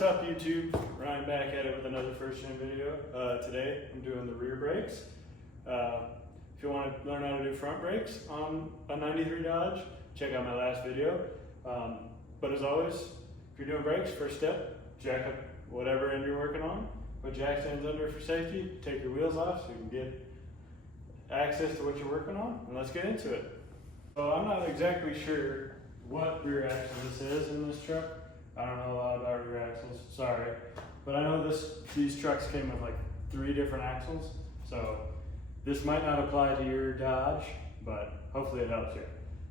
What's up, YouTube? Ryan back at it with another First Gen video. Today I'm doing the rear brakes. If you want to learn how to do front brakes on a 93 Dodge, check out my last video. But as always, if you're doing brakes, first step, jack up whatever end you're working on. Put jack stands under for safety, take your wheels off so you can get access to what you're working on, and let's get into it. So I'm not exactly sure what rear axle this is in this truck. I don't know a lot about rear axles, sorry. But I know these trucks came with like 3 different axles, so this might not apply to your Dodge, but hopefully it helps you.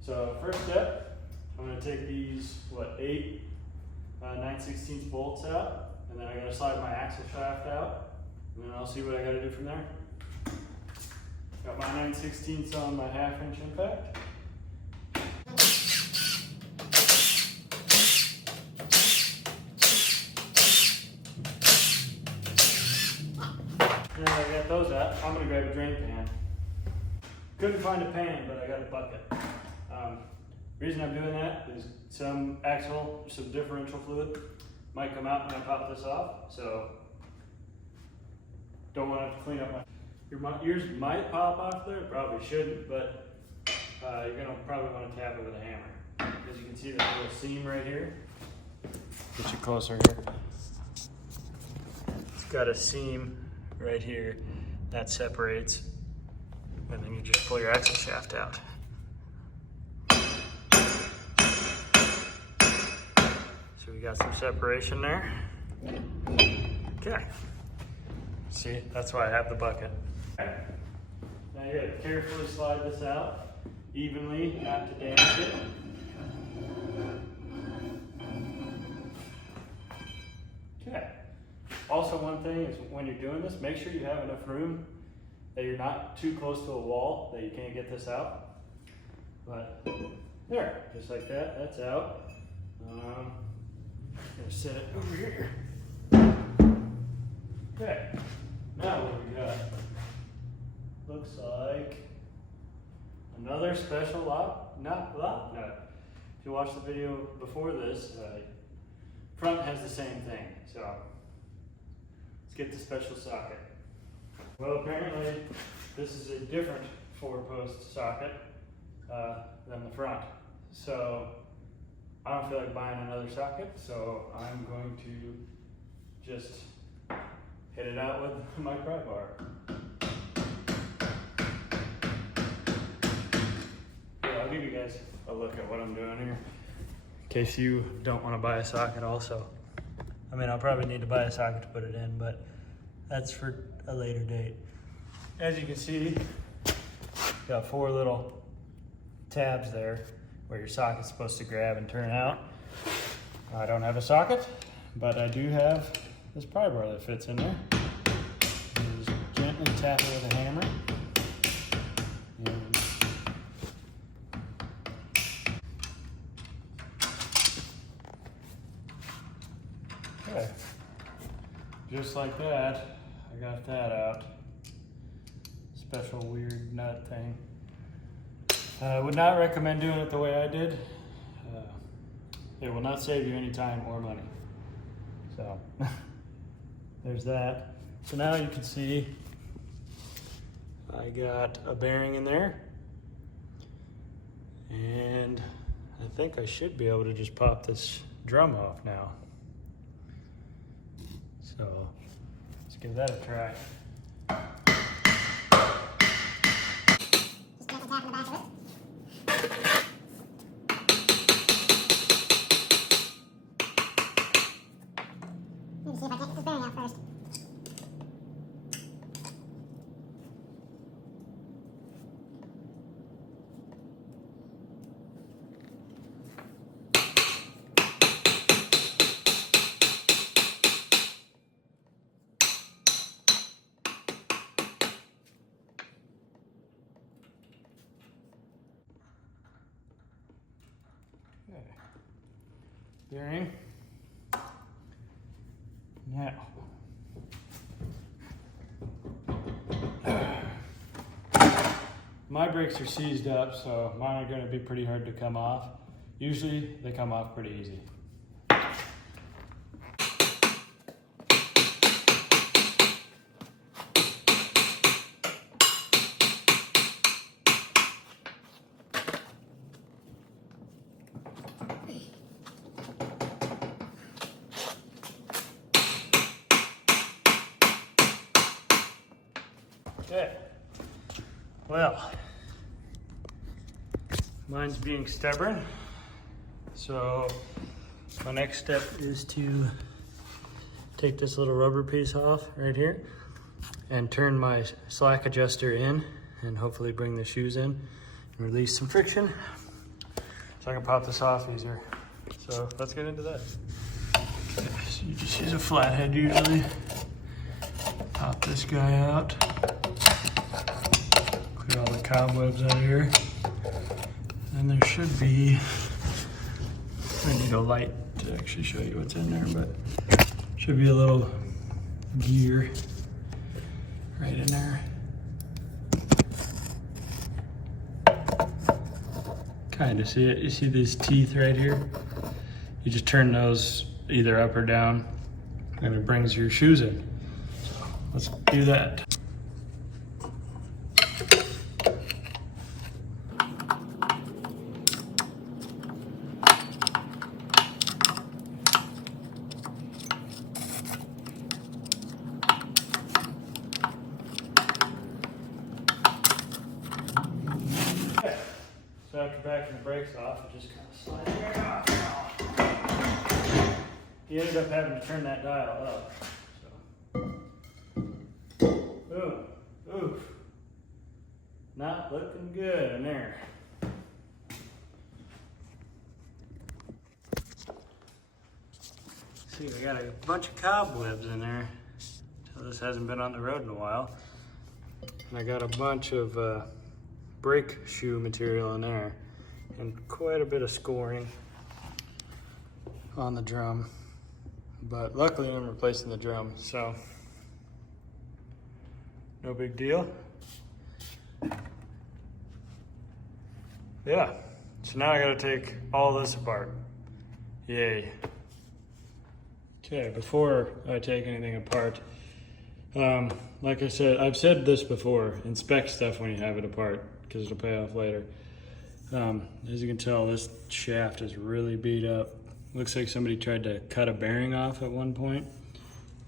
So first step, I'm gonna take these, 8 9/16 bolts out, and then I'm gonna slide my axle shaft out, and then I'll see what I gotta do from there. Got my 9/16 on my 1/2 inch impact. And I got those out. I'm gonna grab a drain pan. Couldn't find a pan, but I got a bucket. Reason I'm doing that is some differential fluid might come out when I pop this off. So don't want to have to clean up yours might pop off there, probably shouldn't, but you're gonna probably want to tap it with a hammer. As you can see, there's a little seam right here. Get you closer here. It's got a seam right here that separates, and then you just pull your axle shaft out. So we got some separation there. Okay. See, that's why I have the bucket. Okay. Now you gotta carefully slide this out evenly, not to damage it. Okay. Also, one thing is when you're doing this, make sure you have enough room that you're not too close to a wall that you can't get this out. But there, just like that, that's out. I'm gonna set it over here. Okay, now what we got? Looks like another special lock nut. If you watched the video before this, front has the same thing. So let's get the special socket. Well, apparently this is a different 4-post socket than the front. So I don't feel like buying another socket, so I'm going to just hit it out with my pry bar. Yeah, I'll give you guys a look at what I'm doing here, in case you don't want to buy a socket also. I mean, I'll probably need to buy a socket to put it in, but that's for a later date. As you can see, got 4 little tabs there where your socket's supposed to grab and turn out. I don't have a socket, but I do have this pry bar that fits in there. You just gently tap it with a hammer. And okay, just like that, I got that out. Special weird nut thing. I would not recommend doing it the way I did. It will not save you any time or money. So there's that. So now you can see I got a bearing in there, and I think I should be able to just pop this drum off now. So let's give that a try. See if I can't get this bearing out first. Okay. Bearing. Now, my brakes are seized up, so mine are going to be pretty hard to come off. Usually they come off pretty easy. Well, mine's being stubborn. So my next step is to take this little rubber piece off right here and turn my slack adjuster in and hopefully bring the shoes in and release some friction so I can pop this off easier. So let's get into that. Okay, so you just use a flathead usually. Pop this guy out. Clear all the cobwebs out of here. And there should be, I need a light to actually show you what's in there, but should be a little gear right in there. Kind of see it. You see these teeth right here? You just turn those either up or down and it brings your shoes in. So let's do that. So after backing the brakes off, it just kind of slides right off. He ended up having to turn that dial up. So. Oof. Not looking good in there. See, we got a bunch of cobwebs in there. So this hasn't been on the road in a while. And I got a bunch of brake shoe material in there and quite a bit of scoring on the drum, but luckily I'm replacing the drum, so no big deal. Yeah, so now I gotta take all this apart. Yay. Okay, before I take anything apart, like I said, I've said this before, inspect stuff when you have it apart because it'll pay off later. As you can tell, this shaft is really beat up. Looks like somebody tried to cut a bearing off at one point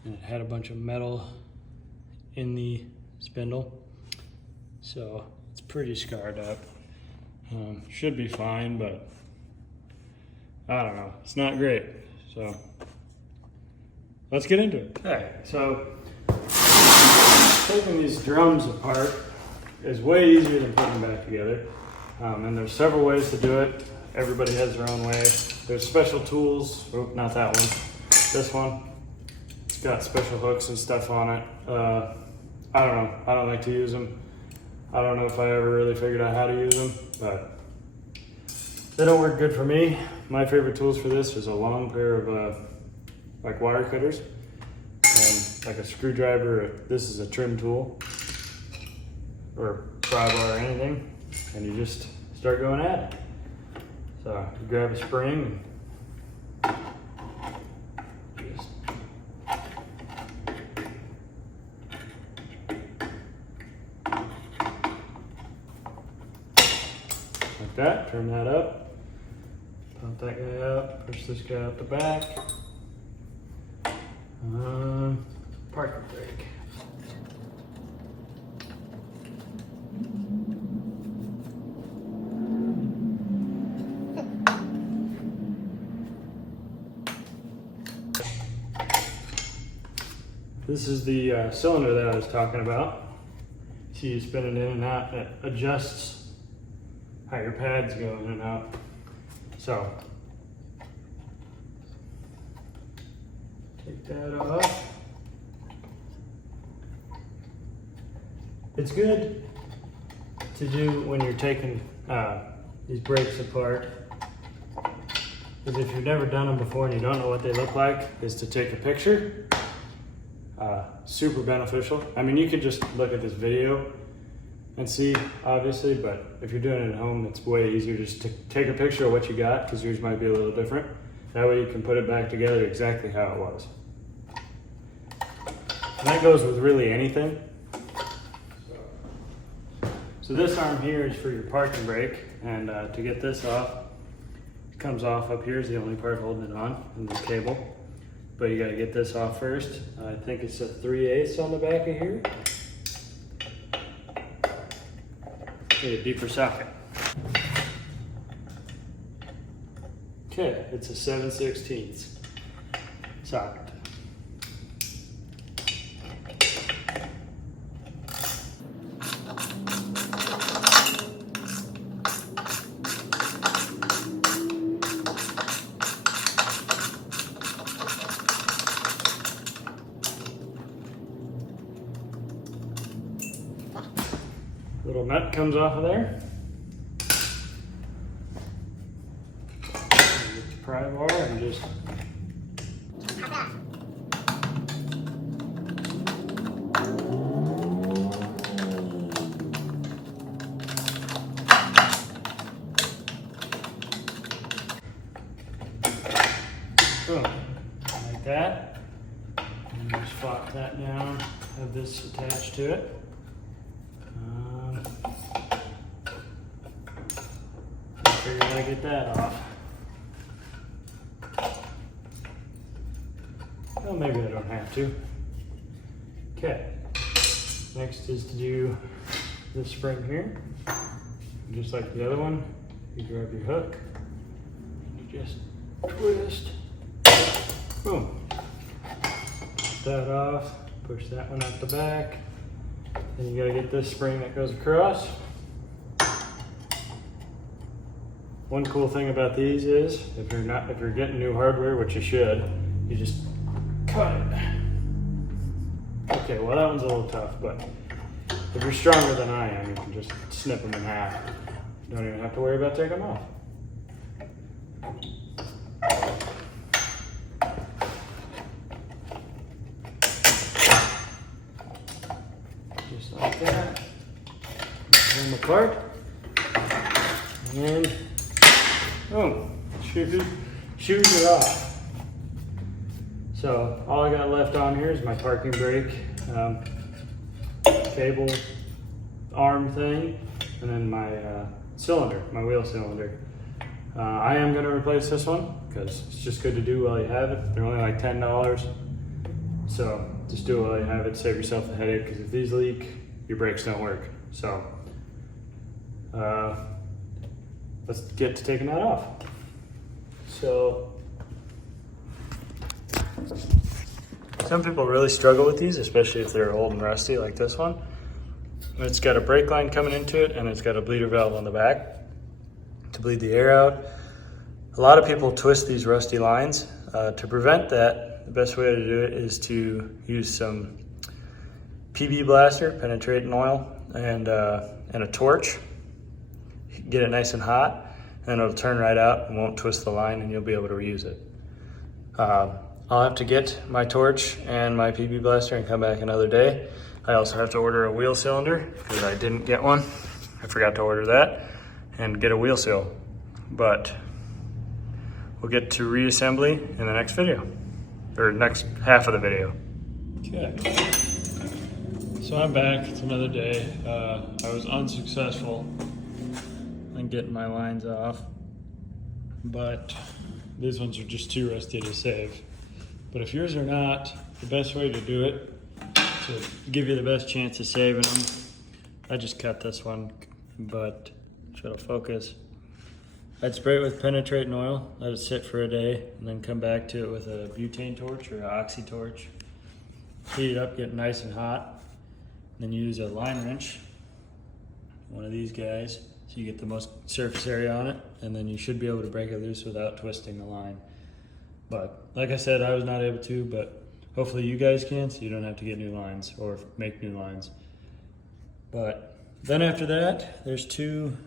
and it had a bunch of metal in the spindle. So it's pretty scarred up. Should be fine, but I don't know. It's not great. So let's get into it. Okay, so taking these drums apart is way easier than putting them back together. And there's several ways to do it. Everybody has their own way. There's special tools. Oh, not that one. This one. It's got special hooks and stuff on it. I don't know. I don't like to use them. I don't know if I ever really figured out how to use them, but they don't work good for me. My favorite tools for this is a long pair of like wire cutters and like a screwdriver. This is a trim tool or pry bar or anything, and you just start going at it. So you grab a spring and just like that, turn that up, pump that guy up, push this guy out the back. Parking brake. This is the cylinder that I was talking about. See, you spin it in and out, it adjusts how your pads go in and out. So, take that off. It's good to do when you're taking these brakes apart, because if you've never done them before and you don't know what they look like, is to take a picture. Super beneficial. I mean, you could just look at this video and see, obviously, but if you're doing it at home, it's way easier just to take a picture of what you got, because yours might be a little different. That way you can put it back together exactly how it was. And that goes with really anything. So this arm here is for your parking brake, and to get this off, it comes off up here is the only part holding it on, and this cable. But you gotta get this off first. I think it's a 3/8 on the back of here. Need a deeper socket. Okay, it's a 7/16 socket. Little nut comes off of there. Get the pry bar and just boom, like that. And just flop that down. Have this attached to it. Figure out how to get that off. Well, maybe I don't have to. Okay. Next is to do this spring here. Just like the other one, you grab your hook, you just twist, boom. Get that off, push that one out the back. Then you gotta get this spring that goes across. One cool thing about these is, if you're getting new hardware, which you should, you just cut it. Okay, well that one's a little tough, but if you're stronger than I am, you can just snip them in half. You don't even have to worry about taking them off. Just like that. Pull them apart. And boom, shoes are off. So all I got left on here is my parking brake cable arm thing, and then my cylinder, my wheel cylinder. I am gonna replace this one because it's just good to do while you have it. They're only like $10. So just do it while you have it, save yourself the headache, because if these leak, your brakes don't work. So let's get to taking that off. So, some people really struggle with these, especially if they're old and rusty like this one. It's got a brake line coming into it, and it's got a bleeder valve on the back to bleed the air out. A lot of people twist these rusty lines. To prevent that, the best way to do it is to use some PB blaster, penetrating oil, and a torch. Get it nice and hot, and it'll turn right out and won't twist the line, and you'll be able to reuse it. I'll have to get my torch and my PB blaster and come back another day. I also have to order a wheel cylinder because I didn't get one. I forgot to order that, and get a wheel seal. But we'll get to reassembly in the next video, or next half of the video. Okay. So I'm back, it's another day. I was unsuccessful in getting my lines off, but these ones are just too rusty to save. But if yours are not, the best way to do it, to give you the best chance of saving them, I just cut this one, but it'll focus. I'd spray it with penetrating oil, let it sit for a day, and then come back to it with a butane torch or an oxy torch. Heat it up, get it nice and hot. Then use a line wrench, one of these guys, so you get the most surface area on it, and then you should be able to break it loose without twisting the line. But like I said, I was not able to, but hopefully you guys can, so you don't have to get new lines or make new lines. But then after that, there's two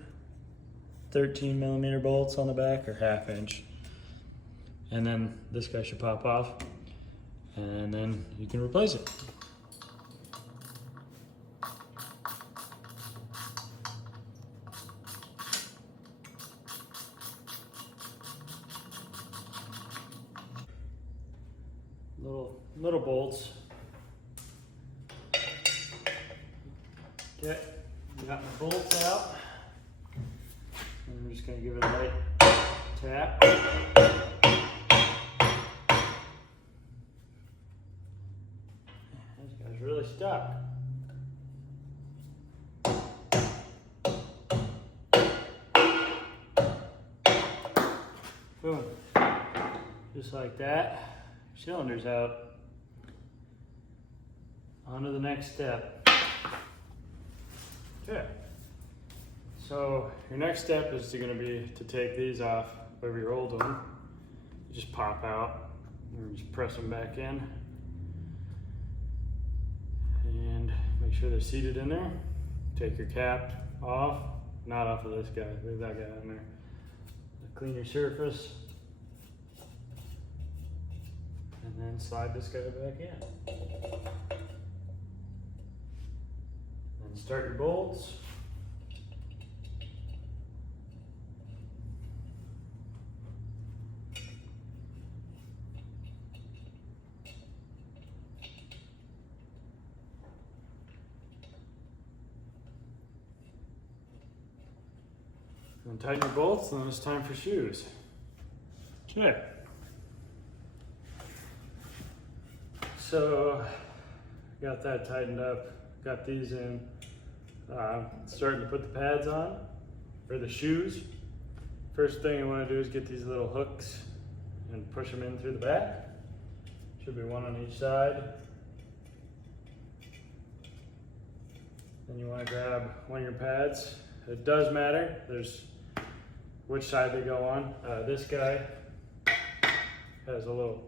13mm bolts on the back, or 1/2 inch. And then this guy should pop off, and then you can replace it. Little bolts. Okay, got my bolts out. And I'm just gonna give it a light tap. This guy's really stuck. Just like that. Cylinder's out. On to the next step. Okay. So your next step is going to be to take these off of your old one. You just pop out and just press them back in. And make sure they're seated in there. Take your cap off. Not off of this guy. Leave that guy in there. Clean your surface. And then slide this guy back in. And start your bolts. And tighten your bolts, and then it's time for shoes. Okay. So, got that tightened up, got these in. Starting to put the pads on for the shoes. First thing you want to do is get these little hooks and push them in through the back. Should be one on each side. Then you want to grab one of your pads. It does matter. There's which side they go on. This guy has a little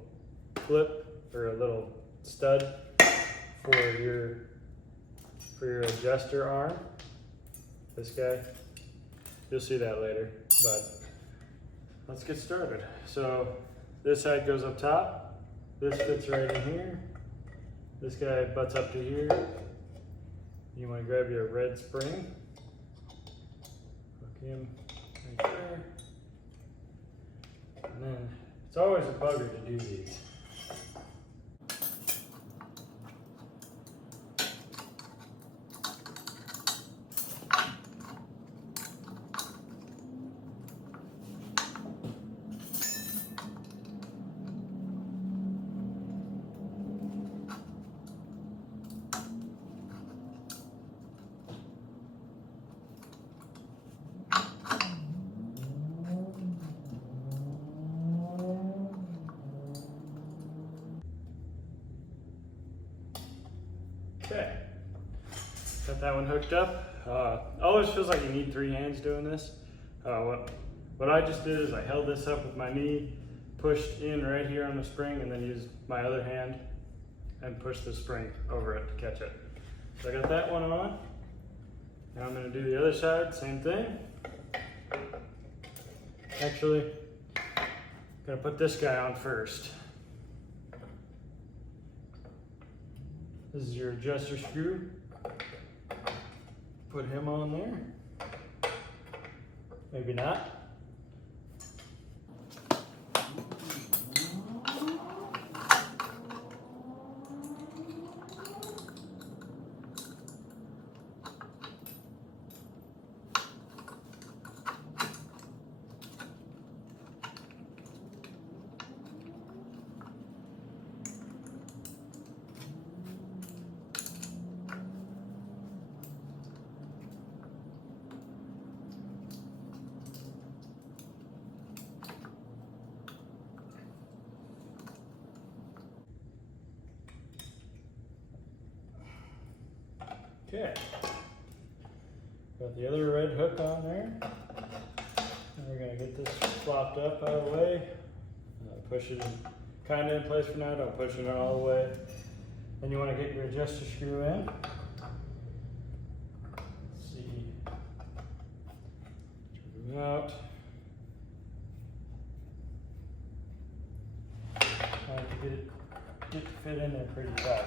clip or a little stud for your adjuster arm. This guy, you'll see that later, but let's get started. So this side goes up top. This fits right in here. This guy butts up to here. You want to grab your red spring. Hook him right there. And then it's always a bugger to do these. Okay, got that one hooked up. Always feels like you need 3 hands doing this. What I just did is I held this up with my knee, pushed in right here on the spring, and then used my other hand and pushed the spring over it to catch it. So I got that one on. Now I'm going to do the other side, same thing. Actually, I'm going to put this guy on first. This is your adjuster screw. Put him on there. Maybe not. Okay, got the other red hook on there. And we're gonna get this flopped up out of the way. Push it kind of in place for now, don't push it all the way. Then you wanna get your adjuster screw in. Let's see, screw out. Trying to get it to fit in there pretty tight.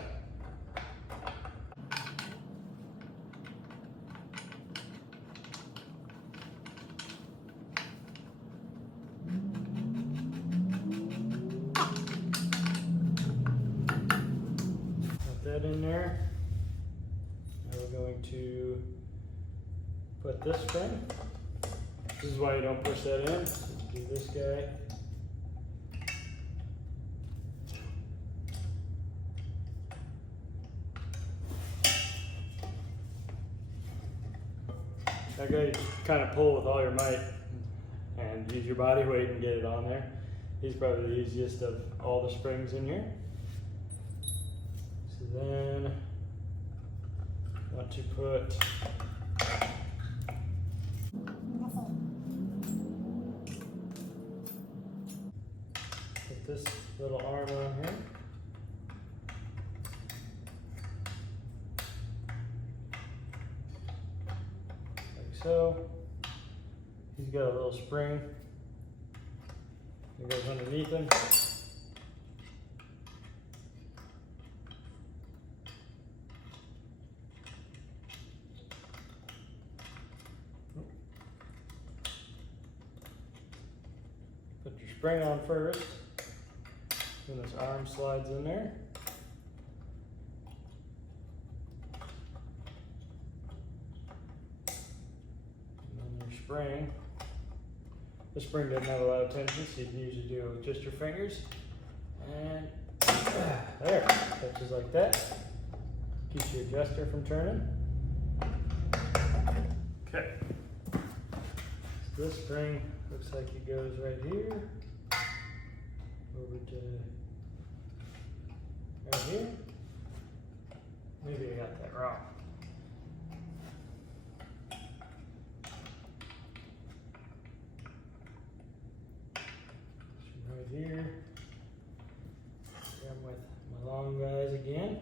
In there. Now we're going to put this spring. This is why you don't push that in. Do this guy. That guy you kind of pull with all your might and use your body weight and get it on there. He's probably the easiest of all the springs in here. So then, want to put this little arm on here. Like so. He's got a little spring that goes underneath him. Put your spring on first, then this arm slides in there. And then your spring. The spring doesn't have a lot of tension, so you can usually do it with just your fingers. And there, touches like that. Keeps your adjuster from turning. Okay. So this spring looks like it goes right here, over to right here. Maybe I got that wrong. Right here. I'm with my long guys again.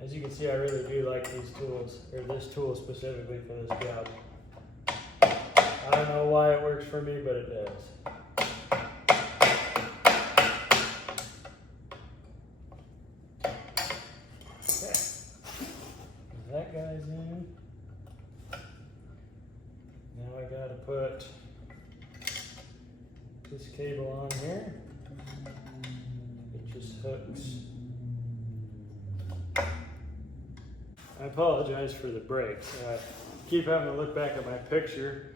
As you can see, I really do like these tools, or this tool specifically for this job. I don't know why it works for me, but it does. Okay. That guy's in. Now I gotta put this cable on here. It just hooks. I apologize for the breaks. I keep having to look back at my picture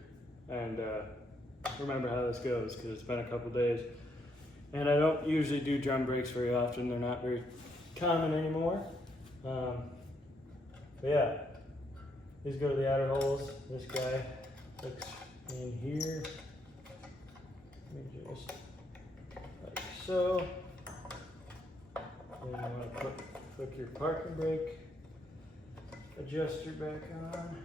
and remember how this goes because it's been a couple days. And I don't usually do drum brakes very often. They're not very common anymore. But yeah, these go to the outer holes. This guy hooks in here. Just like so. Then you want to hook your parking brake adjuster back on.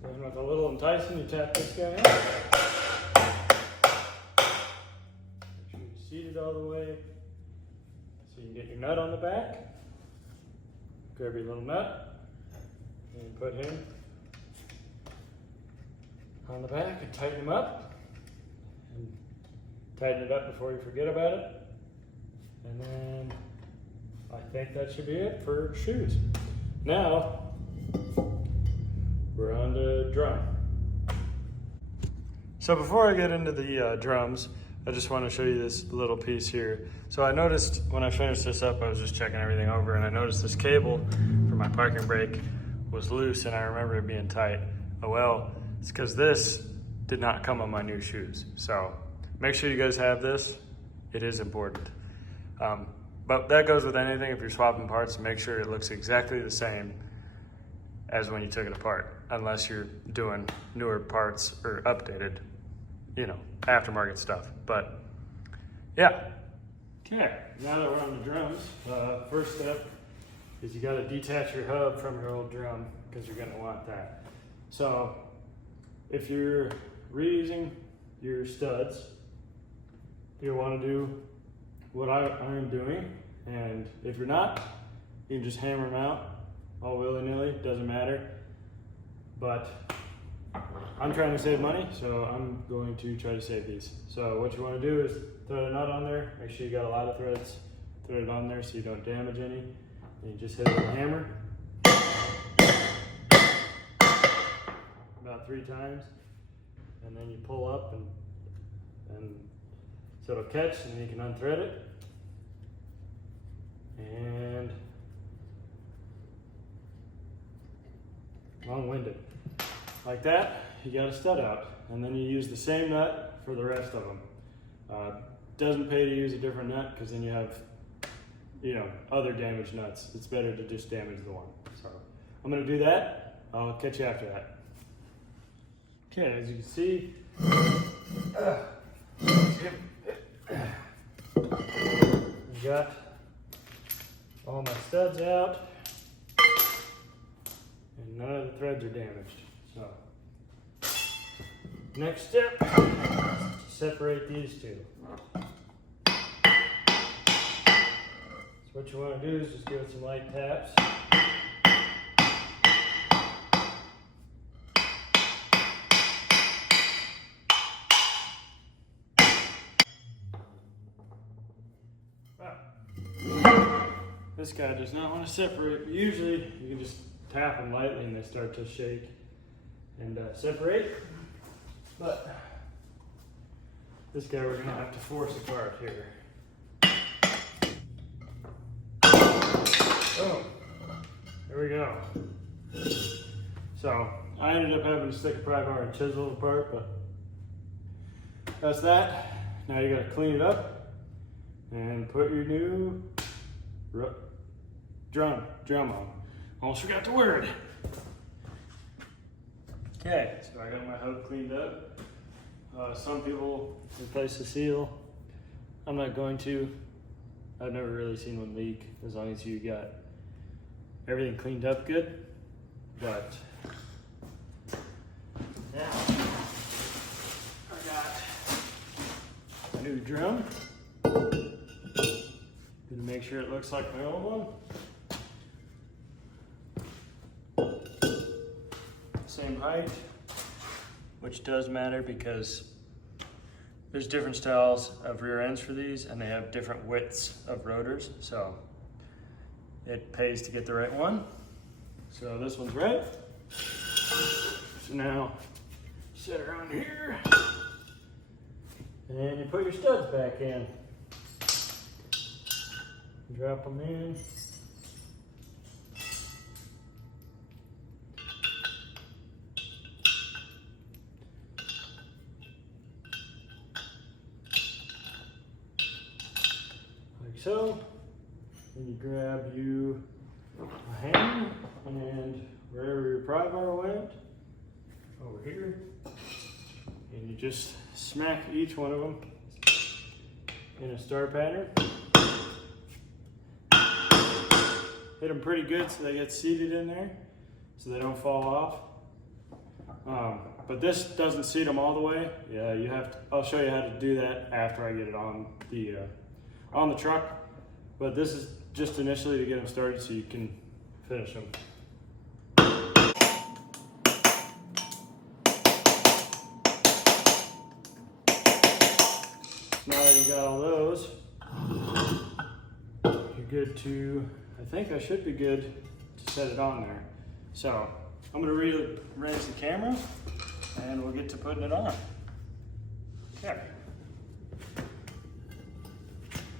Then with a little enticing, you tap this guy in. Make sure you seat it all the way so you can get your nut on the back. Grab your little nut and put him on the back and tighten him up. And tighten it up before you forget about it. And then I think that should be it for shoes. Now, we're on to drum. So before I get into the drums, I just want to show you this little piece here. So I noticed when I finished this up, I was just checking everything over and I noticed this cable for my parking brake was loose and I remember it being tight. Oh well, it's because this did not come on my new shoes. So make sure you guys have this. It is important. But that goes with anything. If you're swapping parts, make sure it looks exactly the same as when you took it apart, unless you're doing newer parts or updated, you know, aftermarket stuff. But yeah. Okay, now that we're on the drums, first step is you gotta detach your hub from your old drum because you're gonna want that. So if you're reusing your studs, you'll wanna do what I'm doing. And if you're not, you can just hammer them out all willy-nilly, doesn't matter. But I'm trying to save money, so I'm going to try to save these. So what you want to do is thread a nut on there. Make sure you got a lot of threads. Thread it on there so you don't damage any. And you just hit it with a hammer. About 3 times. And then you pull up and so it'll catch and then you can unthread it. And long-winded. Like that, you got a stud out. and then you use the same nut for the rest of them. Doesn't pay to use a different nut because then you have, other damaged nuts. It's better to just damage the one. So I'm gonna do that. I'll catch you after that. Okay, as you can see, I got all my studs out, and none of the threads are damaged. So, next step, separate these two. So what you want to do is just give it some light taps. This guy does not want to separate, but usually you can just tap them lightly and they start to shake and separate. But this guy we're going to have to force apart here. Oh, there we go. So I ended up having to stick a pry bar and chisel it apart, but that's that. Now you got to clean it up and put your new drum on. Almost forgot the word. Okay, so I got my hub cleaned up. Some people replace the seal. I'm not going to. I've never really seen one leak as long as you got everything cleaned up good. But now I got a new drum. Gonna make sure it looks like my old one. Same height, which does matter because there's different styles of rear ends for these and they have different widths of rotors, so it pays to get the right one. So this one's right. So now set her on here and you put your studs back in. Drop them in. Like so. Then you grab you a hammer and wherever your pry bar went, over here, and you just smack each one of them in a star pattern. Hit them pretty good so they get seated in there, so they don't fall off. But this doesn't seat them all the way. Yeah, you have to. I'll show you how to do that after I get it on the truck. But this is just initially to get them started so you can finish them. Now that you got all those, you're good to. I think I should be good to set it on there. So I'm gonna rearrange the camera and we'll get to putting it on. Okay.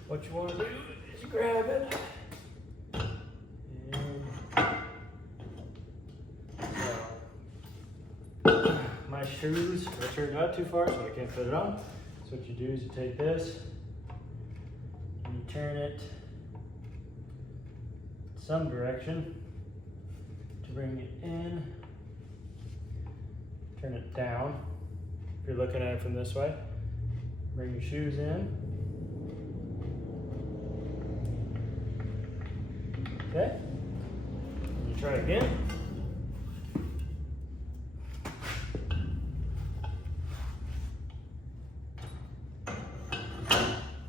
What you wanna do is grab it and my shoes, which are not too far so I can't put it on. So what you do is you take this and you turn it some direction to bring it in, turn it down. If you're looking at it from this way, bring your shoes in. Okay, and you try again.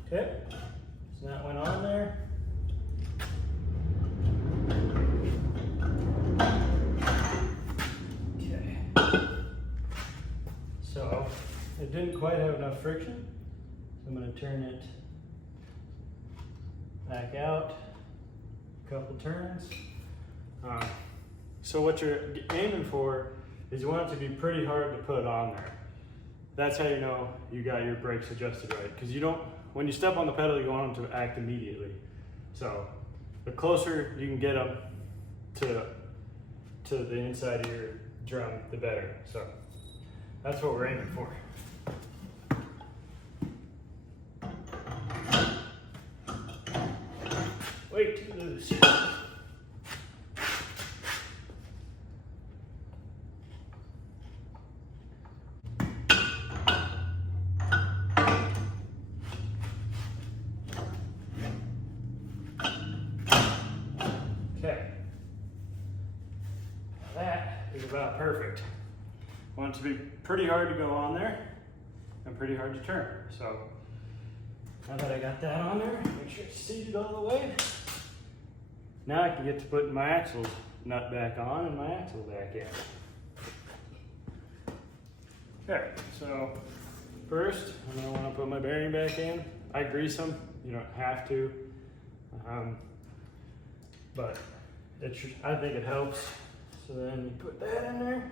Okay, so that went on there. So it didn't quite have enough friction, so I'm going to turn it back out a couple turns. So what you're aiming for is you want it to be pretty hard to put on there. That's how you know you got your brakes adjusted right, because you don't, when you step on the pedal, you want them to act immediately. So the closer you can get them to the inside of your drum, the better. So That's what we're aiming for. Way too loose. Okay. That is about perfect. I want it to be pretty hard to go on there and pretty hard to turn. So now that I got that on there, make sure it's seated all the way. Now I can get to putting my axle nut back on and my axle back in. Okay, so first I'm going to want to put my bearing back in. I grease them, you don't have to, but I think it helps. So then you put that in there.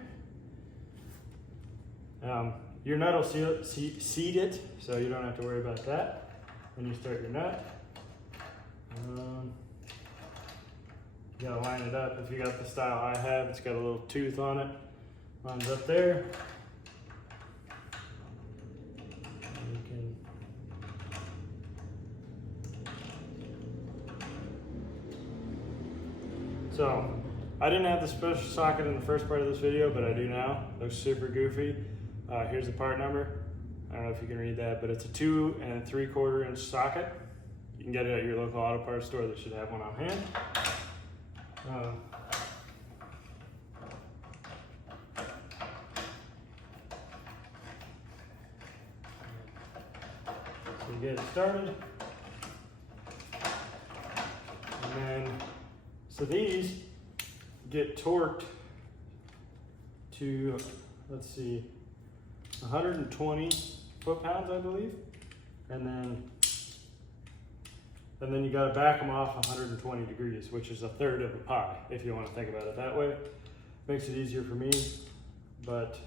Your nut will seat it, so you don't have to worry about that when you start your nut. You gotta line it up. If you got the style I have, it's got a little tooth on it. Lines up there. So, I didn't have the special socket in the first part of this video, but I do now. Looks super goofy. Here's the part number. I don't know if you can read that, but it's a 2 3/4 inch socket. You can get it at your local auto parts store. They should have one on hand. So you get it started. And then, so these get torqued to, let's see, 120 foot-pounds, I believe. And then you gotta back them off 120 degrees, which is a third of a pie, if you wanna think about it that way. Makes it easier for me, but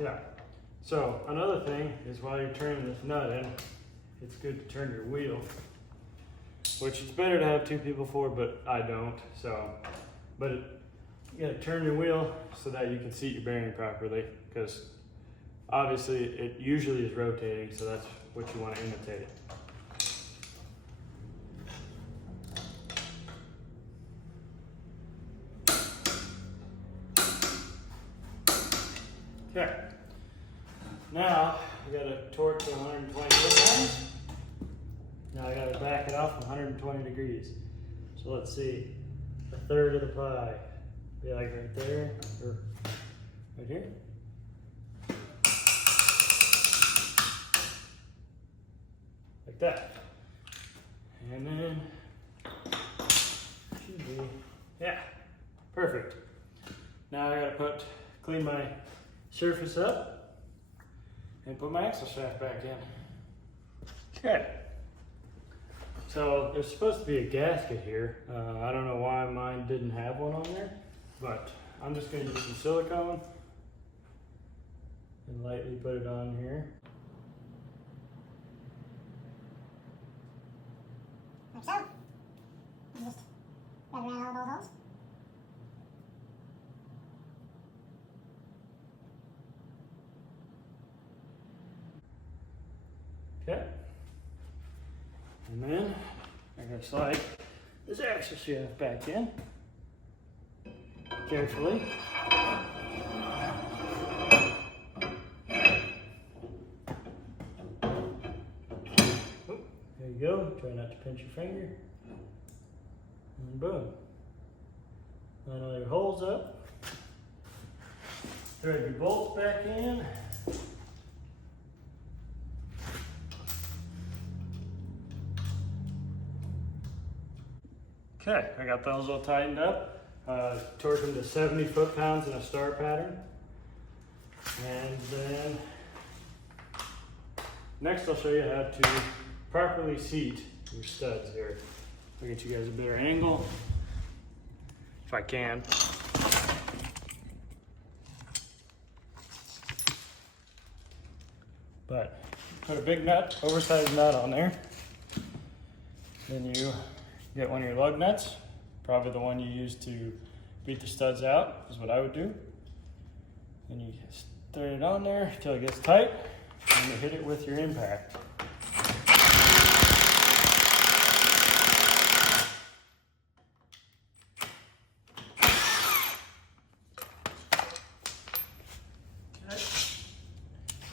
yeah. So another thing is while you're turning this nut in, it's good to turn your wheel, which it's better to have 2 people for, but I don't. So, you gotta turn your wheel so that you can seat your bearing properly, because obviously it usually is rotating, so that's what you want to imitate. Okay. Now I gotta torque to 120 foot-pounds. Now I gotta back it off 120 degrees. So let's see, a third of the pie. Be like right there, or right here. Like that. And then, should be, yeah, perfect. Now I gotta clean my surface up and put my axle shaft back in. Okay. So there's supposed to be a gasket here. I don't know why mine didn't have one on there, but I'm just going to use some silicone and lightly put it on here. Like so. Just rub around all those holes. Okay. And then I'm going to slide this axle shaft back in carefully. There you go. Try not to pinch your finger. And boom. Line all your holes up. Thread your bolts back in. Okay, I got those all tightened up. Torqued them to 70 foot-pounds in a star pattern. And then next I'll show you how to properly seat your studs here. I'll get you guys a better angle, if I can. But put a big nut, oversized nut on there. Then you get one of your lug nuts, probably the one you use to beat the studs out, is what I would do. Then you thread it on there until it gets tight, and you hit it with your impact.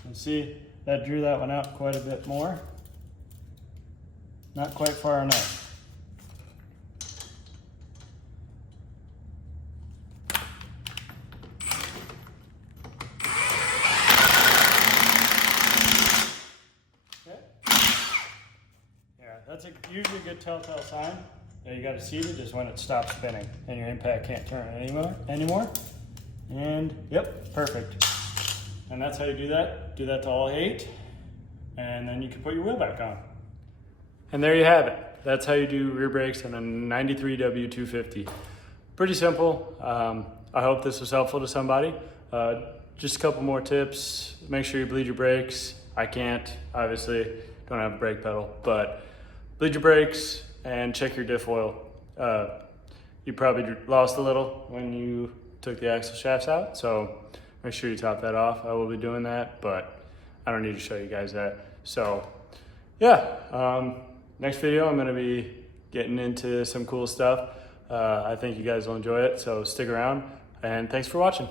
And see, that drew that one out quite a bit more. Not quite far enough. That's usually a good telltale sign that you got to seat it is when it stops spinning and your impact can't turn anymore. And yep, perfect. And that's how you do that. Do that to all 8, and then you can put your wheel back on. And there you have it. That's how you do rear brakes on a 93 W250. Pretty simple. I hope this was helpful to somebody. Just a couple more tips. Make sure you bleed your brakes. I can't, obviously, don't have a brake pedal, but bleed your brakes and check your diff oil. You probably lost a little when you took the axle shafts out, so make sure you top that off. I will be doing that, but I don't need to show you guys that. So yeah, next video I'm gonna be getting into some cool stuff. I think you guys will enjoy it, so stick around, and thanks for watching.